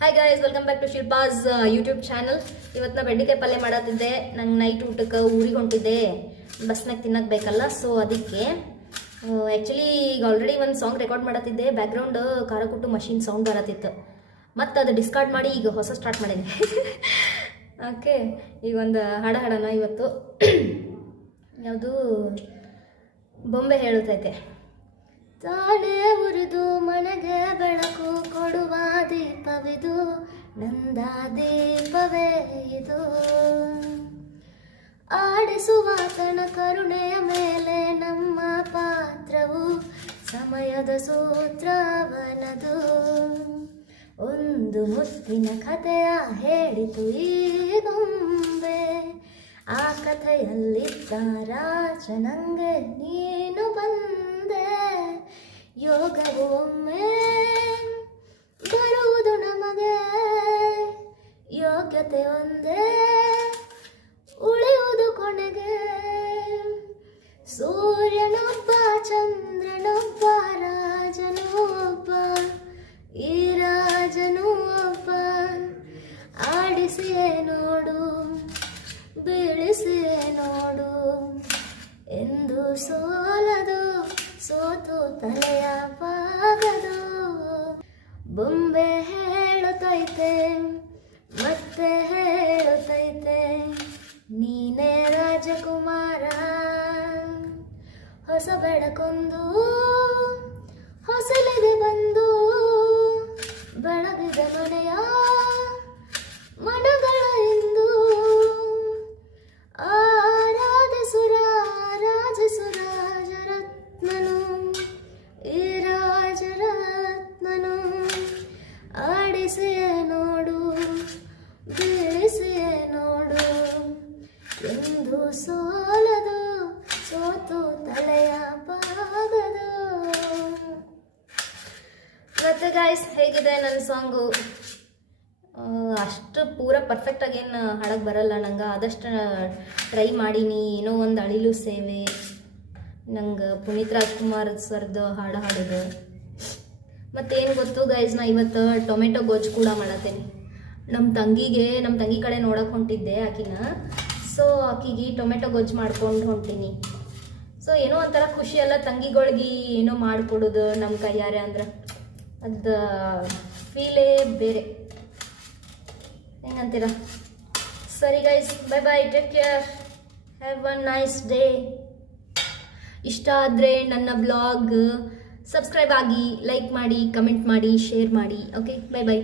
Hi guys, welcome back to Shilpa's YouTube channel. ಇವತ್ತು ನಾ ಬೆಂಡೆಕಾಯಿ ಪಲ್ಯ ಮಾಡತ್ತಿದ್ದೆ. ನಂಗೆ ನೈಟ್ ಊಟಕ್ಕೆ ಊರಿಗೆ ಹೊಂಟಿದ್ದೆ, ಬಸ್ನಾಗ ತಿನ್ನಕ್ಕೆ ಬೇಕಲ್ಲ. ಸೊ ಅದಕ್ಕೆ ಆ್ಯಕ್ಚುಲಿ ಈಗ ಆಲ್ರೆಡಿ ಒಂದು ಸಾಂಗ್ ರೆಕಾರ್ಡ್ ಮಾಡತ್ತಿದ್ದೆ. ಬ್ಯಾಕ್ಗ್ರೌಂಡ್ ಖಾರ ಕುಟ್ಟು ಮಷಿನ್ ಸೌಂಡ್ ಬರತ್ತಿತ್ತು. ಮತ್ತು ಅದು ಡಿಸ್ಕಾರ್ಡ್ ಮಾಡಿ ಈಗ ಹೊಸ ಸ್ಟಾರ್ಟ್ ಮಾಡಿದ್ದೆ. ಓಕೆ, ಈಗ ಒಂದು ಹಾಡೋಣ ಇವತ್ತು. ಯಾವುದು ಬೊಂಬೆ ಹೇಳುತ್ತೈತೆ. ತಾಳೆ ಉರಿದು ಮನೆಗೆ ಬೆಳಕು ಕೊಡುವ ದೀಪವಿದು, ನಂದ ದೀಪವೇ ಇದು. ಆಡಿಸುವ ತನ ಕರುಣೆಯ ಮೇಲೆ ನಮ್ಮ ಪಾತ್ರವು, ಸಮಯದ ಸೂತ್ರವನದು. ಒಂದು ಮುತ್ತಿನ ಕಥೆಯ ಹೇಳಿತು ಈ ಗೊಂಬೆ, ಆ ಕಥೆಯಲ್ಲಿದ್ದ ರಾಜ ನಂಗೆ ನೀನು ಬಂದೆ. ಯೋಗವು ಒಮ್ಮೆ ಬರುವುದು ನಮಗೆ, ಯೋಗ್ಯತೆ ಒಂದೇ ಉಳಿಯುವುದು ಕೊನೆಗೆ. ಸೂರ್ಯನೊಬ್ಬ ಚಂದ್ರನೊಬ್ಬ ರಾಜನು ಒಬ್ಬ, ಈ ರಾಜನು ಒಬ್ಬ. ಆಡಿಸಿಯೇ ನೋಡು, ಬೀಳಿಸಿಯೇ ನೋಡು, ಎಂದು ಸೋಲದು, ಸೋತು ತಲೆಯ ಬಾಗದು. ಬೊಂಬೆ ಹೇಳುತ್ತೈತೆ, ಮತ್ತೆ ಹೇಳುತ್ತೈತೆ, ನೀನೇ ರಾಜಕುಮಾರ. ಹೊಸ ಬೆಳಕೊಂದು ಹೊಸಲಿಗೆ ಬಂದು, ಬೆಳಗಿದ ಮನೆಯ ಮನಗಳ ಇಂದು. ಆರಾಧಿಸುರ ರಾಜರತ್ನನು, ಈ ರಾಜರತ್ನನು. ಆಡಿಸಿಯೇ ನೋಡು, ಬೀಳಿಸಿಯೇ ನೋಡು, ಎಂದು ಸೋಲದು, ಸೋತು ತಲೆಯ ಬಾಗದು. ಮತ್ತೆ ಗಾಯ್ಸ್, ಹೇಗಿದೆ ನನ್ನ ಸಾಂಗು? ಅಷ್ಟು ಪೂರ ಪರ್ಫೆಕ್ಟಾಗಿ ಏನು ಹಾಡಕ್ಕೆ ಬರಲ್ಲ ನಂಗೆ. ಆದಷ್ಟು ಟ್ರೈ ಮಾಡೀನಿ. ಏನೋ ಒಂದು ಅಳಿಲು ಸೇವೆ, ನಂಗೆ ಪುನೀತ್ ರಾಜ್ಕುಮಾರ್ ಸರ್ದು ಹಾಡೋದು. ಮತ್ತೇನು ಗೊತ್ತು ಗೈಸ್, ನಾ ಇವತ್ತು ಟೊಮೆಟೊ ಗೊಜ್ಜು ಕೂಡ ಮಾಡತ್ತೇನೆ. ನಮ್ಮ ತಂಗಿ ಕಡೆ ನೋಡೋಕೆ ಹೊಂಟಿದ್ದೆ ಆಕಿನ. ಸೊ ಆಕಿಗೆ ಟೊಮೆಟೊ ಗೊಜ್ಜು ಮಾಡ್ಕೊಂಡು ಹೊಂಟೀನಿ. ಸೊ ಏನೋ ಒಂಥರ ಖುಷಿ ಅಲ್ಲ, ತಂಗಿಗಳಿಗೆ ಏನೋ ಮಾಡಿಕೊಡೋದು ನಮ್ಮ ಕೈಯಾರೆ ಅಂದ್ರೆ ಅದು ಫೀಲೇ ಬೇರೆ. ಹೆಂಗಂತೀರ? ಸರಿ guys, bye bye, take care, have a nice day. ಇಷ್ಟ ಆದರೆ ನನ್ನ ಬ್ಲಾಗ್ ಸಬ್ಸ್ಕ್ರೈಬ್ ಆಗಿ, ಲೈಕ್ ಮಾಡಿ, ಕಮೆಂಟ್ ಮಾಡಿ, ಶೇರ್ ಮಾಡಿ. Okay, bye bye.